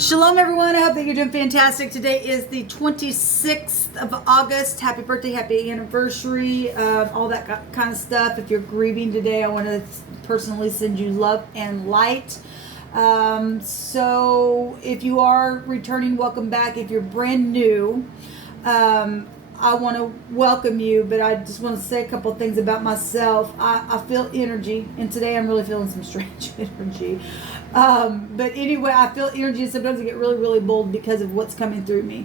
Shalom, everyone. I hope that you're doing fantastic. Today is the 26th of August. Happy birthday, happy anniversary, all that kind of stuff. If you're grieving today, I want to personally send you love and light. So if you are returning, welcome back. If you're brand new, I want to welcome you, but I just want to say a couple things about myself. I feel energy, and today I'm really feeling some strange energy. But anyway, I feel energy, and sometimes I get really, really bold because of what's coming through me.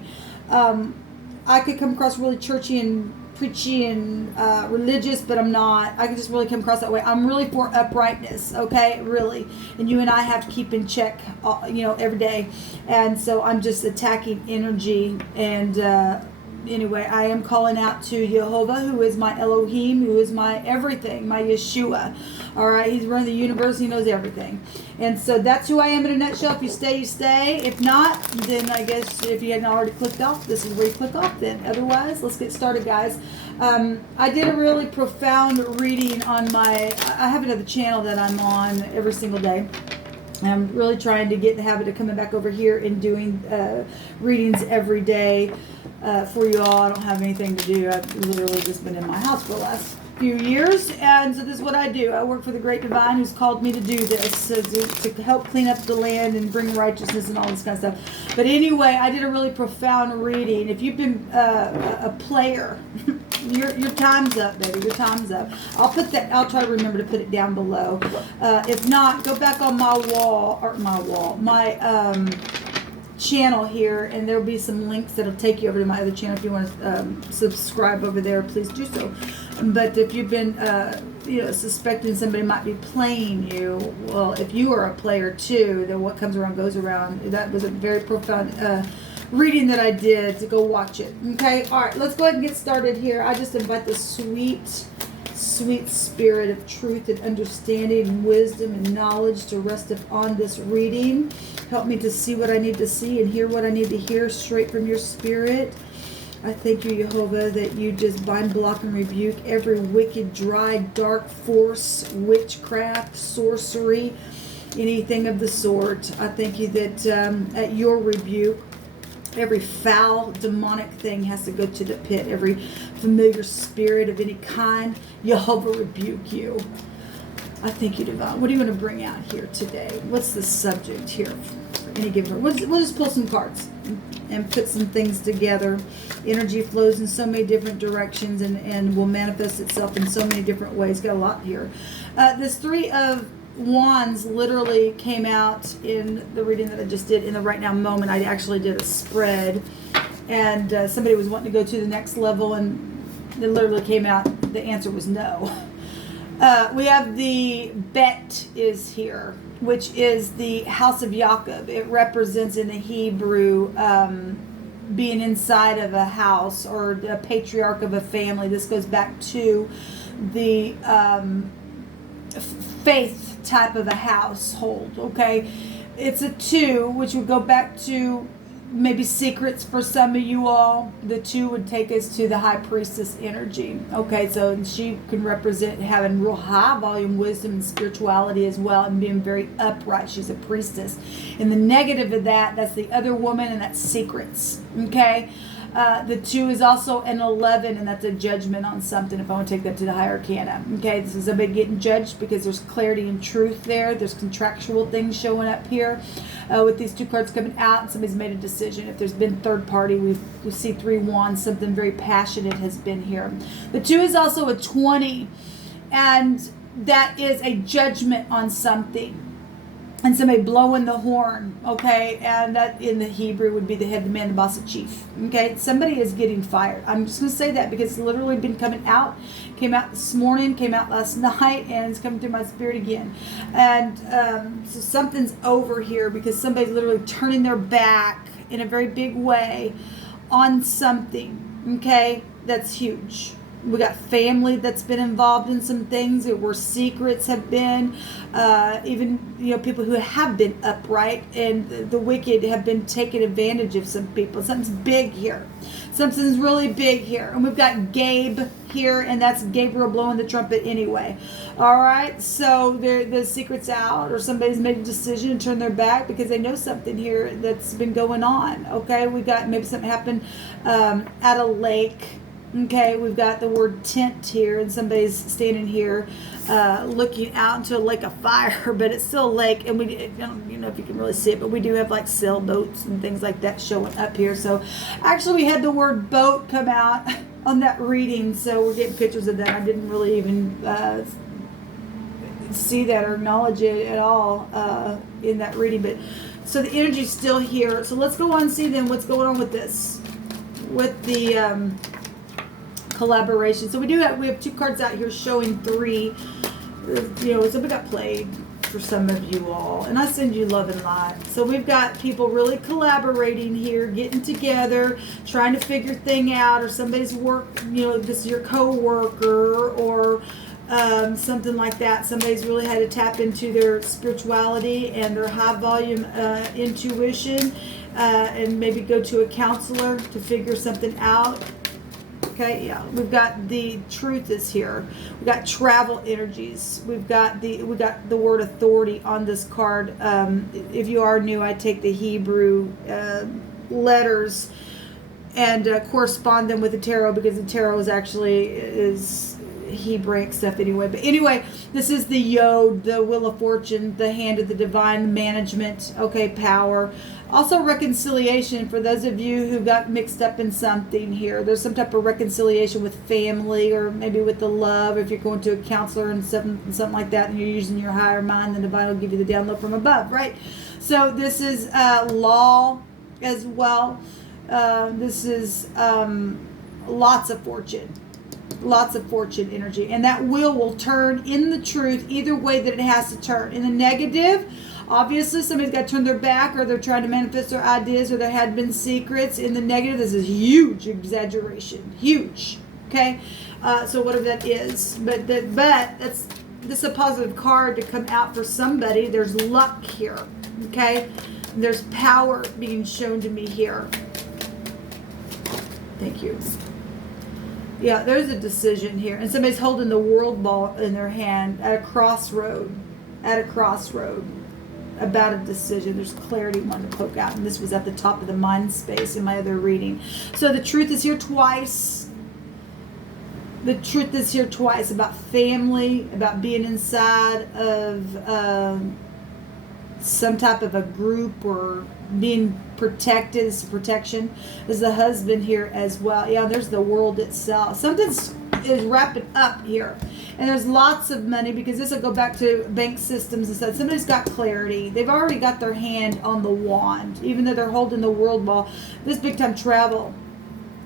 I could come across really churchy and preachy and religious, but I'm not. I could just really come across that way. I'm really for uprightness, okay? Really. And you and I have to keep in check, every day. And so I'm just attacking energy and... Anyway, I am calling out to Jehovah, who is my Elohim, who is my everything, my Yeshua. All right, he's running the universe. He knows everything. And so that's who I am in a nutshell. If you stay, you stay. If not, then I guess if you hadn't already clicked off, this is where you click off then. Otherwise, let's get started, guys. I did a really profound reading on I have another channel that I'm on every single day. I'm really trying to get the habit of coming back over here and doing readings every day. For you all. I don't have anything to do. I've literally just been in my house for the last few years, and so this is what I do. I work for the Great Divine, who's called me to do this, so to help clean up the land and bring righteousness and all this kind of stuff. But anyway, I did a really profound reading. If you've been a player, your time's up, baby. Your time's up. I'll try to remember to put it down below. If not, go back on my channel here, and there'll be some links that'll take you over to my other channel. If you want to subscribe over there, please do so. But if you've been suspecting somebody might be playing you, well, if you are a player too, then what comes around goes around. That was a very profound reading that I did. To go watch it. Okay, all right, let's go ahead and get started here. I just invite the sweet spirit of truth and understanding and wisdom and knowledge to rest upon this reading. Help me to see what I need to see and hear what I need to hear straight from your spirit. I thank you, Jehovah, that you just bind, block, and rebuke every wicked, dry, dark force, witchcraft, sorcery, anything of the sort. I thank you that at your rebuke, every foul, demonic thing has to go to the pit. Every familiar spirit of any kind, Jehovah rebuke you. I thank you, Divine. What do you want to bring out here today? What's the subject here for any given? We'll just pull some cards and put some things together. Energy flows in so many different directions and will manifest itself in so many different ways. Got a lot here. This Three of Wands literally came out in the reading that I just did in the right now moment. I actually did a spread, and somebody was wanting to go to the next level, and it literally came out, the answer was no. We have the Bet is here, which is the house of Jacob. It represents in the Hebrew being inside of a house or a patriarch of a family. This goes back to the faith type of a household, okay? It's a 2, which would go back to maybe secrets for some of you all. The 2 would take us to the high priestess energy, okay? So she can represent having real high volume wisdom and spirituality as well, and being very upright. She's a priestess. And the negative of that's the other woman, and that's secrets, okay? The 2 is also an 11, and that's a judgment on something, if I want to take that to the higher arcana. Okay, this is somebody getting judged because there's clarity and truth there. There's contractual things showing up here with these 2 cards coming out, and somebody's made a decision. If there's been third party, we see 3 wands, something very passionate has been here. The 2 is also a 20, and that is a judgment on something. And somebody blowing the horn, okay? And that in the Hebrew would be the head, the man, the boss, the chief, okay? Somebody is getting fired. I'm just going to say that because it's literally been coming out. Came out this morning, came out last night, and it's coming through my spirit again. And so something's over here because somebody's literally turning their back in a very big way on something, okay? That's huge. We got family that's been involved in some things where secrets have been, even people who have been upright, and the wicked have been taking advantage of some people. Something's big here. Something's really big here. And we've got Gabe here, and that's Gabriel blowing the trumpet anyway. All right, so the secret's out, or somebody's made a decision to turn their back because they know something here that's been going on. Okay, we got maybe something happened at a lake. Okay, we've got the word tent here, and somebody's standing here looking out into a lake of fire, but it's still a lake, and I don't know if you can really see it, but we do have like sailboats and things like that showing up here. So actually we had the word boat come out on that reading, so we're getting pictures of that. I didn't really even see that or acknowledge it at all in that reading, but so the energy's still here. So let's go on and see then what's going on with this, with the collaboration. So we have 2 cards out here showing 3. So we got played for some of you all, and I send you love and light. So we've got people really collaborating here, getting together, trying to figure thing out, or somebody's work, this is your co-worker, or something like that. Somebody's really had to tap into their spirituality and their high volume intuition, and maybe go to a counselor to figure something out. Okay, yeah, we've got the truth is here. We've got travel energies. We've got the word authority on this card. If you are new, I take the Hebrew letters and correspond them with the tarot, because the tarot is Hebraic stuff anyway. But anyway, this is the Yod, the wheel of fortune, the hand of the divine, management, okay, power. Also reconciliation for those of you who got mixed up in something here. There's some type of reconciliation with family, or maybe with the love. If you're going to a counselor and something like that, and you're using your higher mind, the divine will give you the download from above, right? So this is law as well. This is lots of fortune energy, and that wheel will turn in the truth either way that it has to turn. In the negative, obviously somebody's got to turn their back, or they're trying to manifest their ideas, or there had been secrets. In the negative, this is huge exaggeration, huge. Okay, so whatever that is, but this is a positive card to come out for somebody. There's luck here. Okay, there's power being shown to me here. Thank you. Yeah, there's a decision here, and somebody's holding the world ball in their hand at a crossroad, about a decision. There's clarity wanting to poke out, and this was at the top of the mind space in my other reading. So the truth is here twice. The truth is here twice about family, about being inside of some type of a group, or being protected. It's protection. There's the husband here as well. Yeah, there's the world itself. Something is wrapping up here. And there's lots of money, because this will go back to bank systems and stuff. Somebody's got clarity. They've already got their hand on the wand, even though they're holding the world ball. This big time travel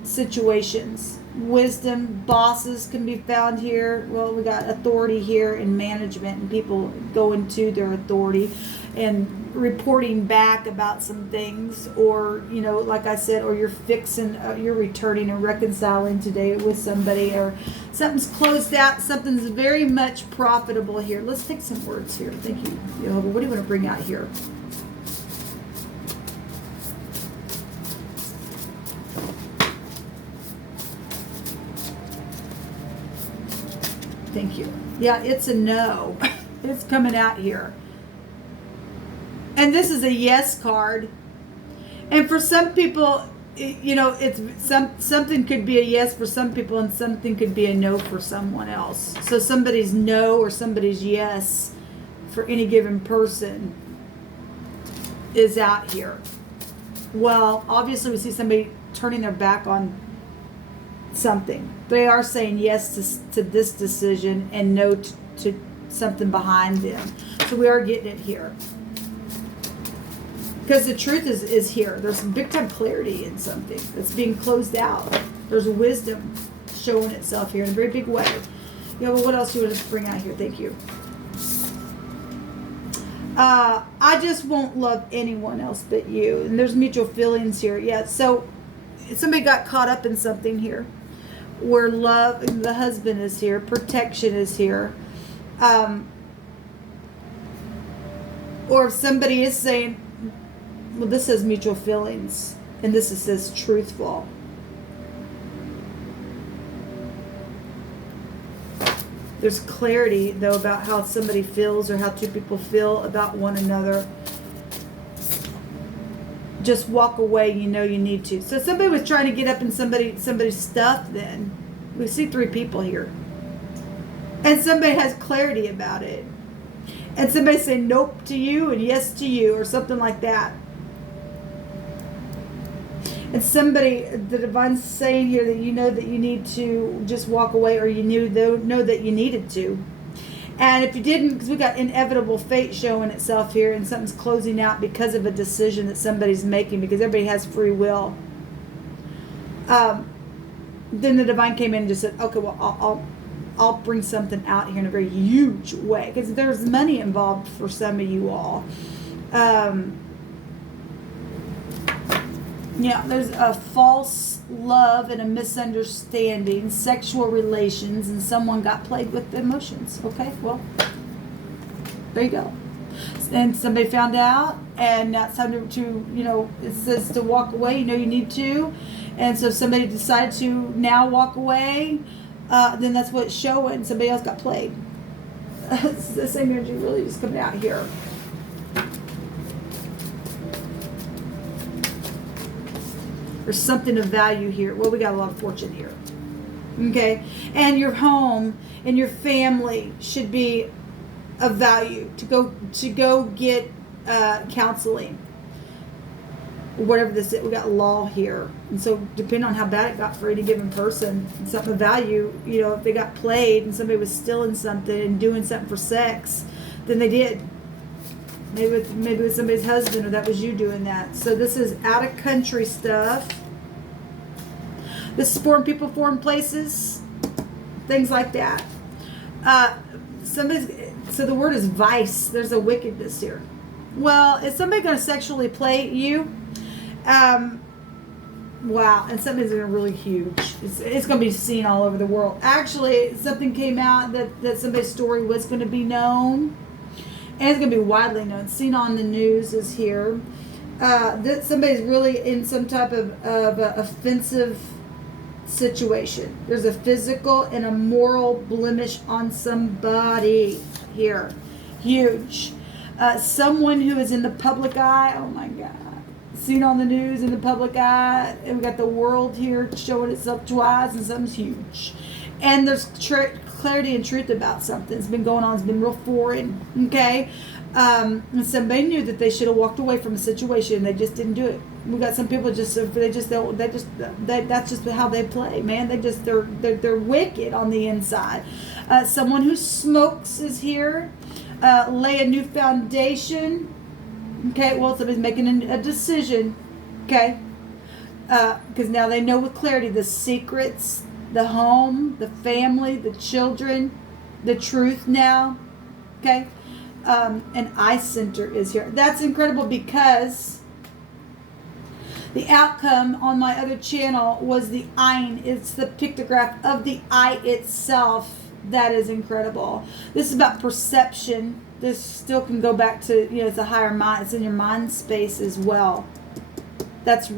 situations. Wisdom, bosses can be found here. Well, we got authority here and management, and people going to their authority and reporting back about some things, or like I said, or you're returning and reconciling today with somebody, or something's closed out, something's very much profitable here. Let's take some words here. Thank you, Jehovah. What do you want to bring out here? Thank you. Yeah, it's a no. It's coming out here. And this is a yes card. And for some people, it's something could be a yes for some people, and something could be a no for someone else. So somebody's no or somebody's yes for any given person is out here. Well, obviously we see somebody turning their back on something. They are saying yes to this decision and no to something behind them. So we are getting it here. Because the truth is here. There's some big time clarity in something that's being closed out. There's wisdom showing itself here in a very big way. Well, what else do you want to bring out here? Thank you. I just won't love anyone else but you. And there's mutual feelings here. Yeah, so somebody got caught up in something here, where love, the husband is here, protection is here. Or if somebody is saying, well, this says mutual feelings, and this says truthful. There's clarity, though, about how somebody feels or how two people feel about one another. Just walk away, you know you need to. So somebody was trying to get up in somebody's stuff then. We see 3 people here. And somebody has clarity about it. And somebody say nope to you and yes to you, or something like that. And somebody, the divine's saying here that you know that you need to just walk away, or you know that you needed to. And if you didn't, because we got inevitable fate showing itself here, and something's closing out because of a decision that somebody's making, because everybody has free will. Then the divine came in and just said, okay, well, I'll bring something out here in a very huge way, because there's money involved for some of you all. Yeah, there's a false love and a misunderstanding, sexual relations, and someone got played with the emotions. Okay, well, there you go. And somebody found out, and now it's time to it says to walk away. You know you need to. And so if somebody decided to now walk away, then that's what it's showing. Somebody else got played. The same energy really just coming out here. There's something of value here. Well, we got a lot of fortune here. Okay? And your home and your family should be of value to go get counseling. Whatever this is, we got law here. And so depending on how bad it got for any given person, something of value, if they got played and somebody was stealing something and doing something for sex, then they did. Maybe with somebody's husband, or that was you doing that. So this is out of country stuff. This is foreign people, foreign places, things like that. So the word is vice. There's a wickedness here. Well, is somebody going to sexually play you? Wow, and something's going to really huge. It's going to be seen all over the world. Actually, something came out that somebody's story was going to be known. And it's going to be widely known. Seen on the news is here. That somebody's really in some type of offensive situation. There's a physical and a moral blemish on somebody here. Huge. Someone who is in the public eye. Oh my God. Seen on the news in the public eye. And we got the world here showing itself twice, and something's huge. And there's clarity and truth about something. It's been going on. It's been real foreign. Okay? And somebody knew that they should have walked away from a situation. They just didn't do it. We got some people that's just how they play, man. They're wicked on the inside. Someone who smokes is here. Lay a new foundation. Okay, well, somebody's making a decision. Okay? Because now they know with clarity the secrets, the home, the family, the children, the truth now. Okay? An eye center is here. That's incredible, because the outcome on my other channel was the Ein. It's the pictograph of the eye itself. That is incredible. This is about perception. This still can go back to, it's a higher mind. It's in your mind space as well. That's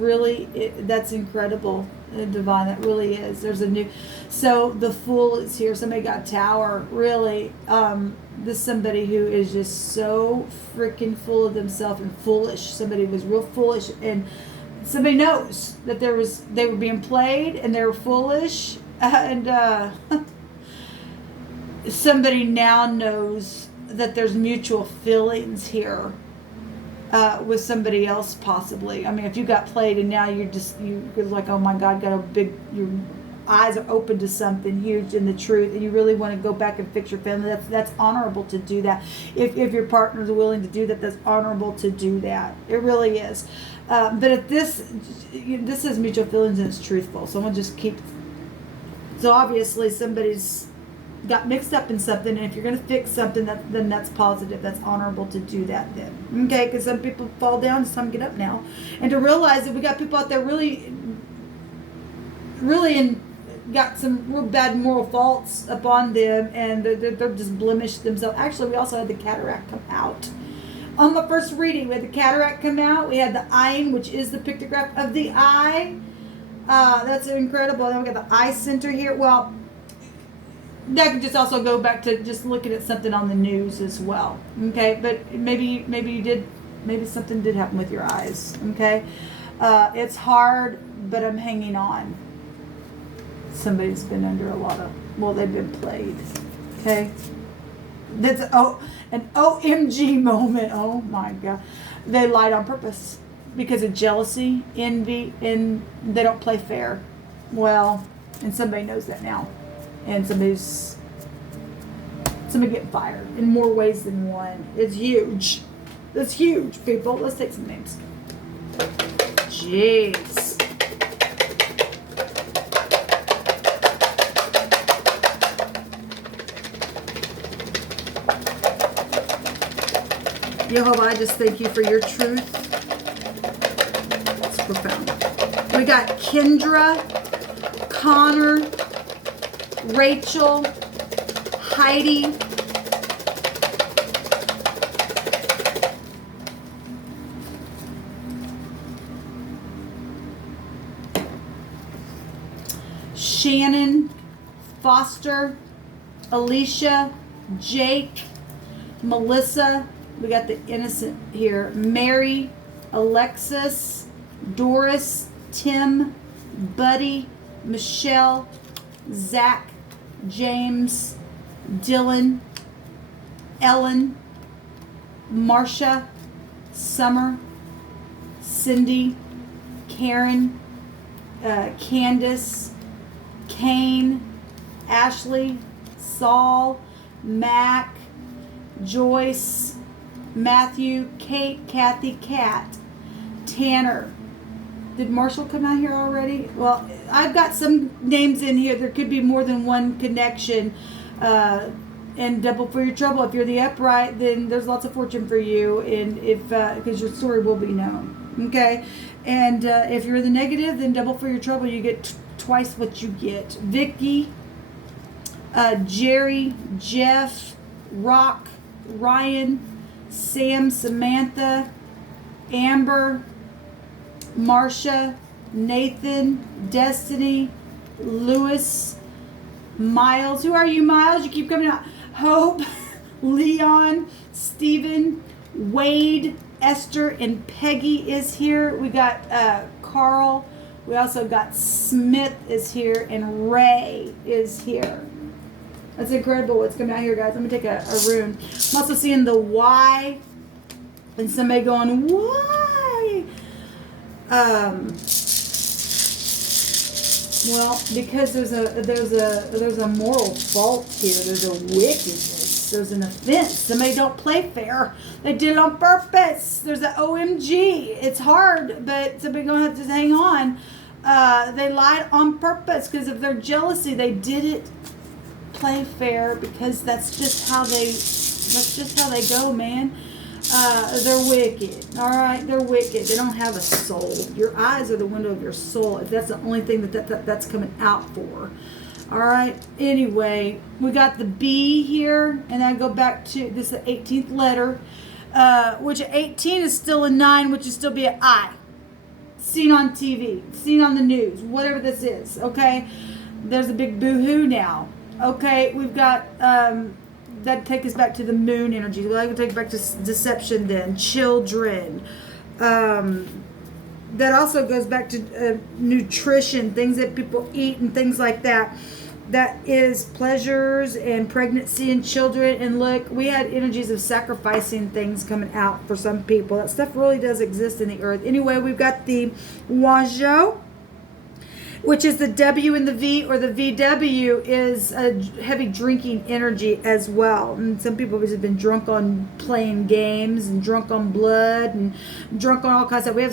incredible, divine. That really is. There's a new, so the Fool is here. Somebody got Tower. Really, this is somebody who is just so freaking full of themselves and foolish. Somebody was real foolish, and somebody knows that they were being played and they were foolish, and somebody now knows that there's mutual feelings here with somebody else, possibly. I mean, if you got played and now you're like, oh my God, your eyes are open to something huge in the truth, and you really want to go back and fix your family. That's honorable to do that. If your partner's willing to do that, that's honorable to do that. It really is. But if this has mutual feelings and it's truthful, someone just keeps. So obviously somebody's got mixed up in something, and if you're going to fix something, then that's positive. That's honorable to do that then. Okay, because some people fall down. It's time to get up now. And to realize that we got people out there really got some real bad moral faults upon them, and they're just blemished themselves. Actually, we also had the cataract come out. On the first reading, we had the cataract come out. We had the Ein, which is the pictograph of the eye. That's incredible. Then we got the eye center here. Well, that could just also go back to just looking at something on the news as well. Okay, but maybe you did, maybe something did happen with your eyes. Okay, it's hard, but I'm hanging on. Somebody's been under a lot of, well, they've been played. Okay, that's an OMG moment. Oh my God, they lied on purpose because of jealousy, envy, and they don't play fair. Well, and somebody knows that now. And somebody getting fired in more ways than one. It's huge. It's huge, people. Let's take some names. Jeez. Jehovah, I just thank you for your truth. It's profound. We got Kendra, Connor, Rachel, Heidi, Shannon, Foster, Alicia, Jake, Melissa. We got the innocent here. Mary, Alexis, Doris, Tim, Buddy, Michelle, Zach, James, Dylan, Ellen, Marcia, Summer, Cindy, Karen, Candace, Kane, Ashley, Saul, Mac, Joyce, Matthew, Kate, Kathy, Kat, Tanner. Did Marshall come out here already? Well, I've got some names in here. There could be more than one connection. And double for your trouble. If you're the upright, then there's lots of fortune for you. And if because your story will be known. Okay? And if you're the negative, then double for your trouble. You get twice what you get. Vicky, Jerry, Jeff, Rock, Ryan, Sam, Samantha, Amber, Marcia, Nathan, Destiny, Lewis, Miles. Who are you, Miles? You keep coming out. Hope, Leon, Stephen, Wade, Esther, and Peggy is here. We got Carl. We also got Smith is here, and Ray is here. That's incredible what's coming out here, guys. I'm going to take a rune. I'm also seeing the Y, and somebody going, why? Well, because there's a moral fault here. There's a wickedness. There's an offense. Somebody don't play fair. They did it on purpose. There's an OMG. It's hard, but somebody gonna have to hang on. They lied on purpose because of their jealousy. They didn't play fair because that's just how they go, man. They're wicked. All right, they're wicked. They don't have a soul. Your eyes are the window of your soul. If that's the only thing that's coming out for. All right. Anyway, we got the B here, and I go back to this is the 18th letter, which 18 is still a 9, which would still be an I. Seen on TV, seen on the news, whatever this is. Okay, there's a big boo-hoo now. Okay, we've got. That take us back to the moon energy. Well, I can take it back to deception then. Children. That also goes back to nutrition, things that people eat and things like that. That is pleasures and pregnancy and children. And look, we had energies of sacrificing things coming out for some people. That stuff really does exist in the earth. Anyway, we've got the Wajo, which is the W and the V, or the VW is a heavy drinking energy as well. And some people have just been drunk on playing games and drunk on blood and drunk on all kinds of. We have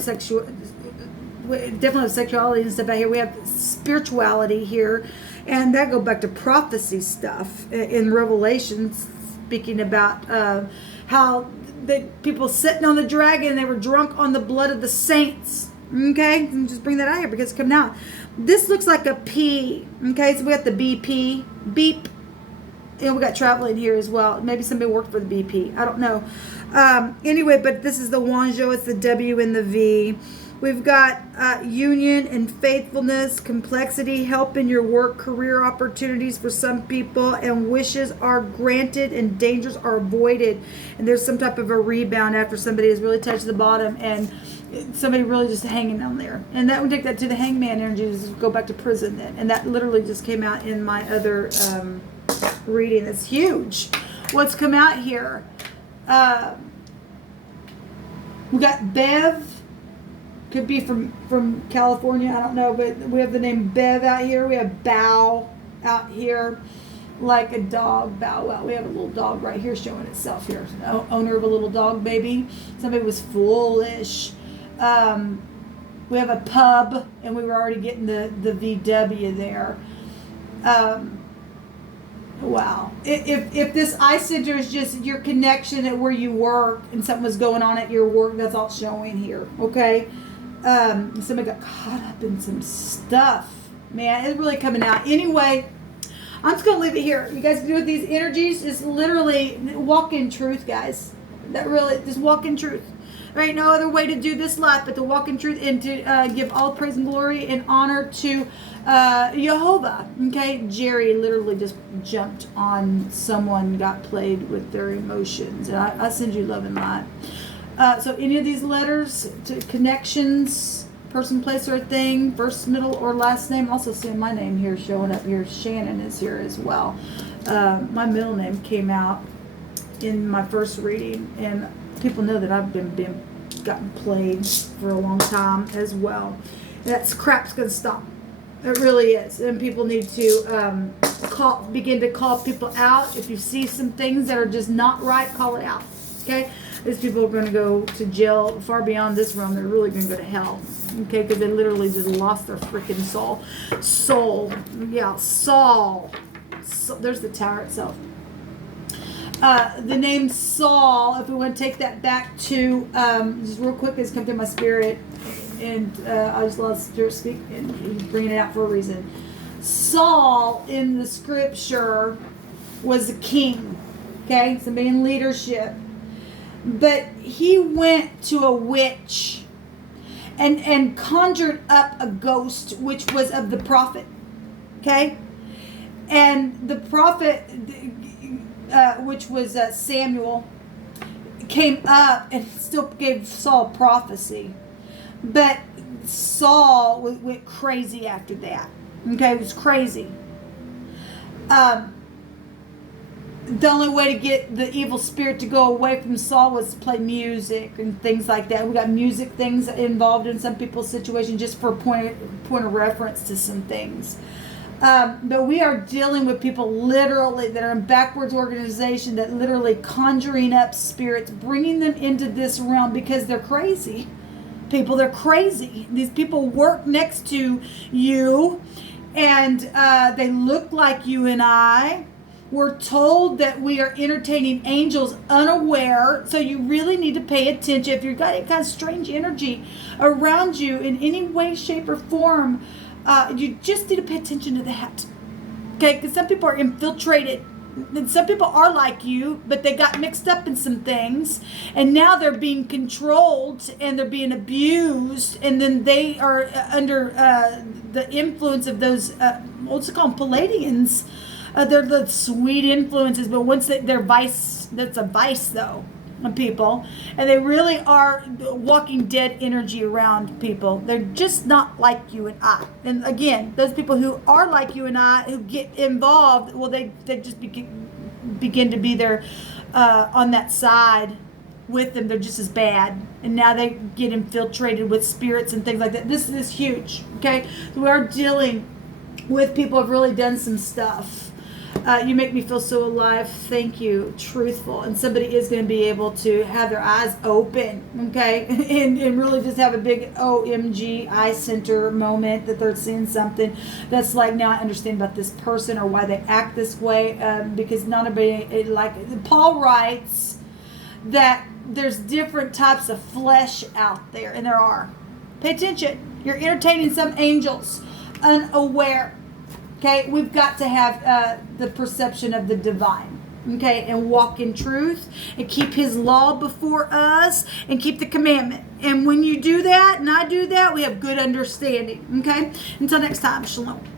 we definitely have sexuality and stuff out here. We have spirituality here, and that go back to prophecy stuff in Revelation, speaking about how the people sitting on the dragon, they were drunk on the blood of the saints. Okay, and just bring that out here because it's coming out. This looks like a P. Okay, so we got the BP, beep, and we got traveling here as well. Maybe somebody worked for the BP. I don't know. Anyway, but this is the Wanzhou. It's the W and the V. We've got union and faithfulness, complexity, help in your work, career opportunities for some people, and wishes are granted and dangers are avoided. And there's some type of a rebound after somebody has really touched the bottom and somebody really just hanging down there. And that would take that to the hangman energy, just go back to prison then. And that literally just came out in my other reading. That's huge. What's come out here? We got Bev. Could be from California, I don't know, but we have the name Bev out here. We have Bow out here, like a dog. Bow Wow. We have a little dog right here showing itself here. Owner of a little dog baby. Somebody was foolish. We have a pub, and we were already getting the VW there. Wow. If this eye center is just your connection at where you work and something was going on at your work, that's all showing here, okay? Somebody got caught up in some stuff. Man, it's really coming out. Anyway, I'm just going to leave it here. You guys can do with these energies is literally walk in truth, guys. That really, just walk in truth. There ain't no other way to do this life but to walk in truth and to give all praise and glory and honor to Jehovah. Okay, Jerry literally just jumped on someone, got played with their emotions. And I send you love and light. So any of these letters to connections, person, place, or thing, first, middle, or last name. Also seeing my name here showing up here. Shannon is here as well. My middle name came out in my first reading, and people know that I've been gotten played for a long time as well. That crap's gonna stop. It really is, and people need to begin to call people out. If you see some things that are just not right, call it out. Okay. These people are going to go to jail far beyond this realm. They're really going to go to hell. Okay, because they literally just lost their freaking soul. Yeah, Saul. So, there's the tower itself. The name Saul, if we want to take that back to, just real quick, it's come to my spirit. And I just love Spirit speak, and he's bringing it out for a reason. Saul in the scripture was a king. Okay, somebody in leadership. But he went to a witch and conjured up a ghost, which was of the prophet. Okay? And the prophet, which was Samuel, came up and still gave Saul prophecy. But Saul went crazy after that. Okay? It was crazy. The only way to get the evil spirit to go away from Saul was to play music and things like that. We got music things involved in some people's situation just for point of reference to some things. But we are dealing with people literally that are in backwards organization that literally conjuring up spirits, bringing them into this realm because they're crazy. They're crazy. These people work next to you and they look like you and I. We're told that we are entertaining angels unaware, so you really need to pay attention. If you've got any kind of strange energy around you in any way, shape, or form, you just need to pay attention to that. Okay, because some people are infiltrated. And some people are like you, but they got mixed up in some things, and now they're being controlled and they're being abused, and then they are under the influence of those, what's it called, Palladians. They're the sweet influences, but once they're vice, that's a vice though on people, and they really are walking dead energy around people. They're just not like you and I. And again, those people who are like you and I who get involved, well, they just begin to be there on that side with them. They're just as bad, and now they get infiltrated with spirits and things like that. This is huge. Okay, we are dealing with people who've really done some stuff. You make me feel so alive. Thank you. Truthful. And somebody is going to be able to have their eyes open, okay? And really just have a big OMG eye center moment that they're seeing something that's like, now I understand about this person or why they act this way. Because not everybody, like Paul writes that there's different types of flesh out there, and there are. Pay attention. You're entertaining some angels unaware. Okay, we've got to have the perception of the divine, okay, and walk in truth and keep his law before us and keep the commandment, And when you do that and I do that, we have good understanding. Okay? Until next time, shalom.